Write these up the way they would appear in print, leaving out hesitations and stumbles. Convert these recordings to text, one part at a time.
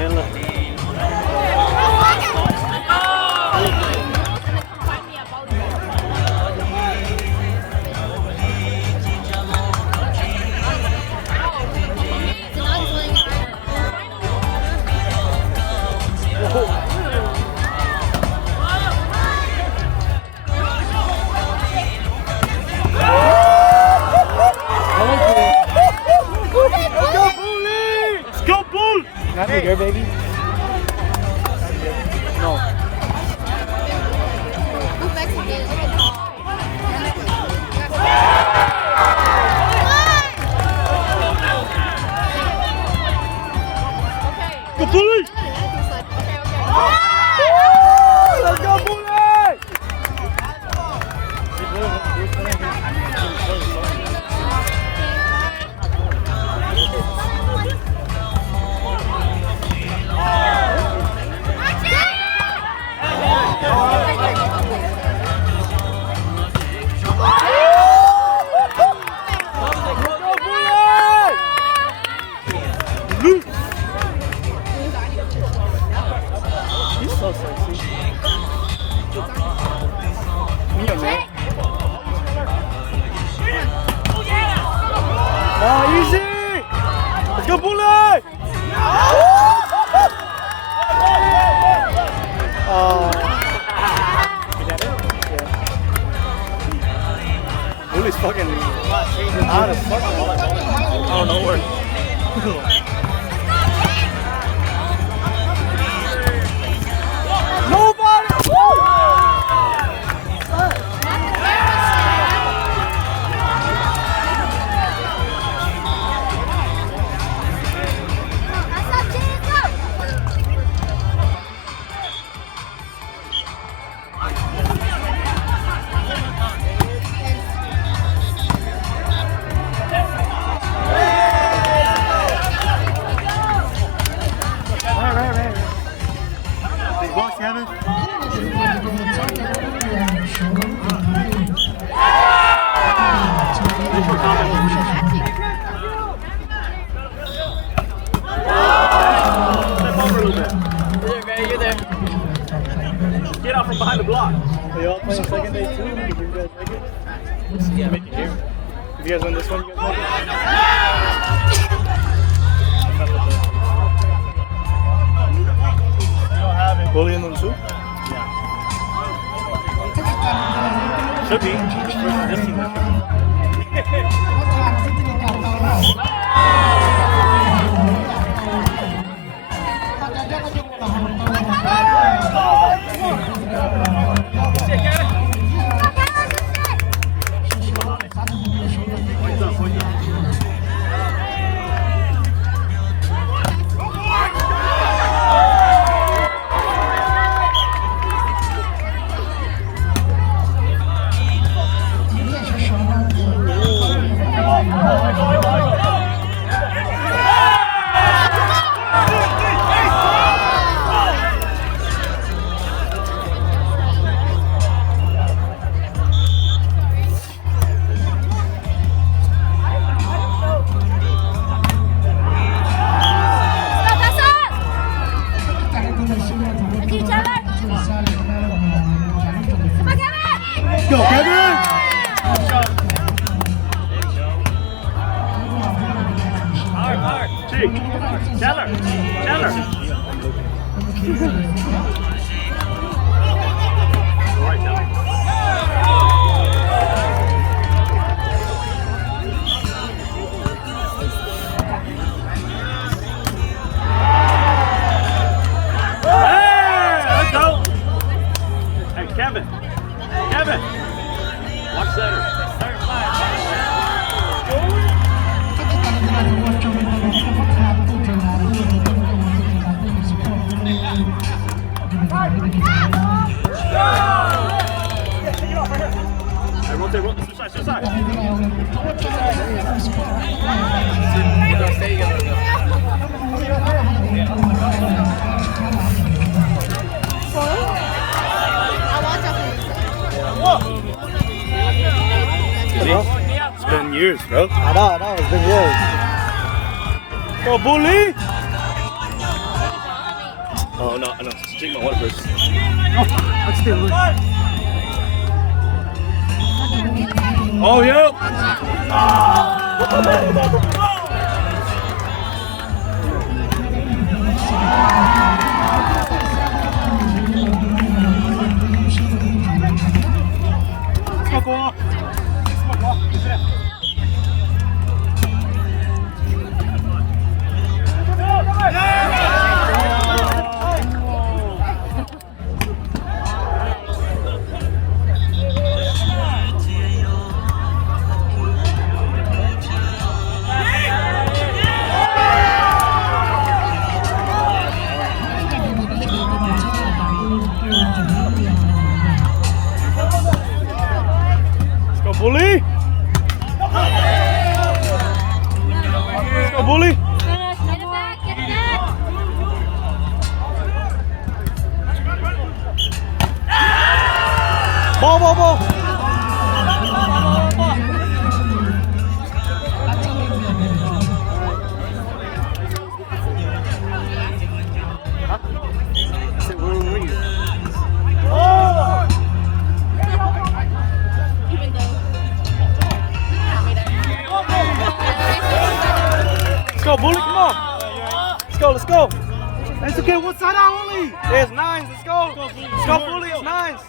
Hela. Not bigger, baby. No. Go bully! Let's go bully! He's so sexy. Oh, easy! Let's go, bully! Oh. Bully's fucking out of fuck. Oh, no word. Nobody! Kevin? You're there. Get out from behind the block. Are you all playing second day too? Did you guys make it? Yeah, make it here. If you guys win this one, you guys make it? Bullying them too? Yeah. Should be. This team Go, Kevin! Hard. Chandler. Let's go! Hey, Kevin! Watch center. Hey, rotate, switch side. It's been years, bro. I know, it's been years. Go, bully! Oh no, I know. Drink my water first. Let's do it. Oh yeah. Let's go. Bully! Let's go, Bully! Ball, ball, ball! Let's go, Bully, come on. Let's go, let's go. It's okay, one side out only. There's nines, let's go. Let's go, Bully, it's nines.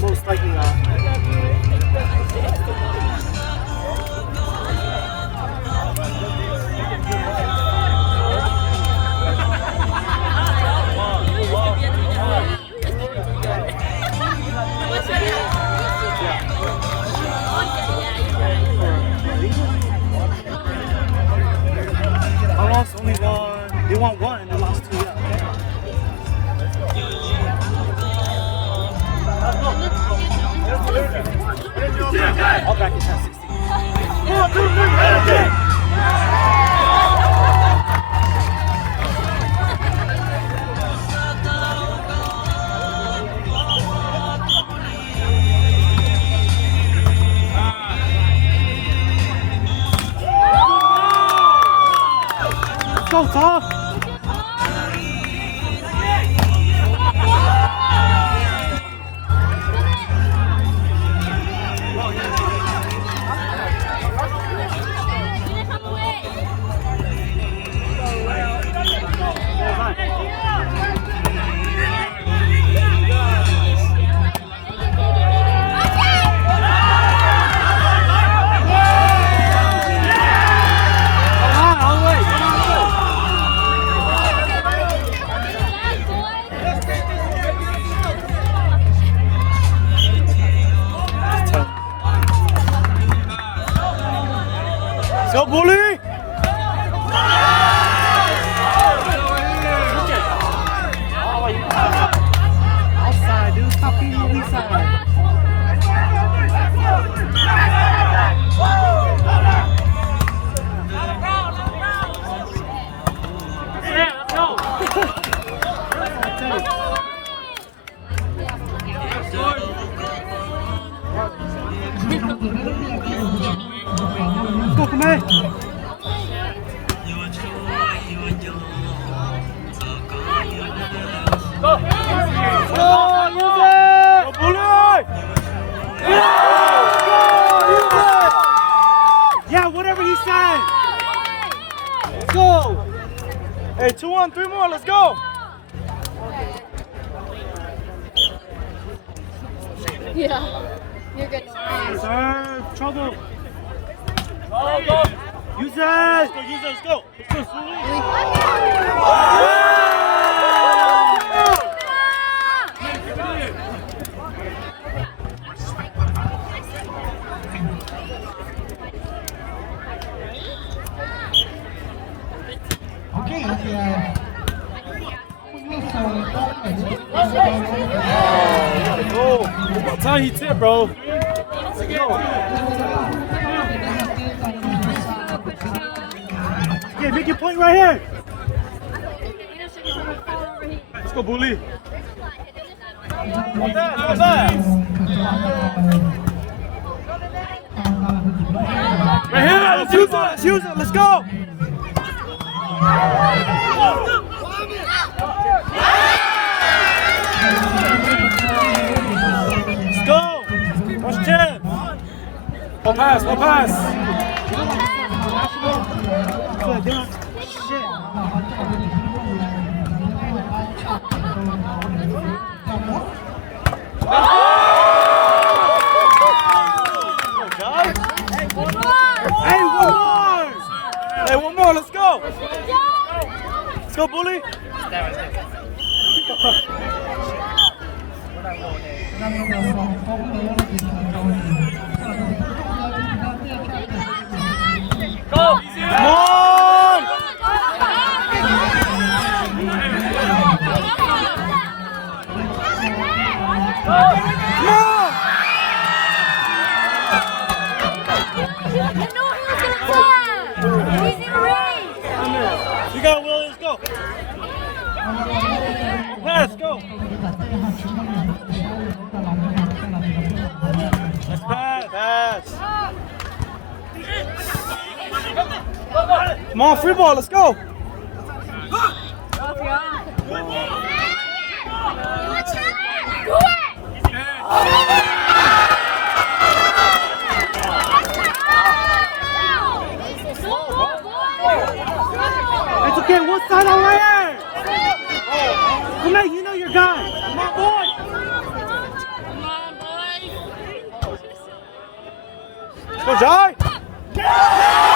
Most likely I lost only one. They won one and they lost two. All back in 10-16. 1, 2, 3, Go, Tom. Go, Bully! Outside, dude. Stop being on the side. Go, come here. Yeah, whatever he said. Let's go. Hey, 2-1, 3 more, let's go. Yeah, you're good. Serve, trouble. Go, go. Use it. Let's go, use it, let's go. Let's go, Go. That's how he tip, bro. Go. Yeah, make your point right here. Let's go, Bully. Not bad, not bad. Right here, let's use it, let's use it, let's go! Let's go! Watch Tim! One pass, one pass! Hey, one more! Hey, one more, let's go! Let's go, bully! Come on! You got it, Will, let's go! Let's go! Let's pass! Come on, free ball, let's go! It's okay, one side on right here! Come on, you know your guy! Come on, boy! Go, Jai!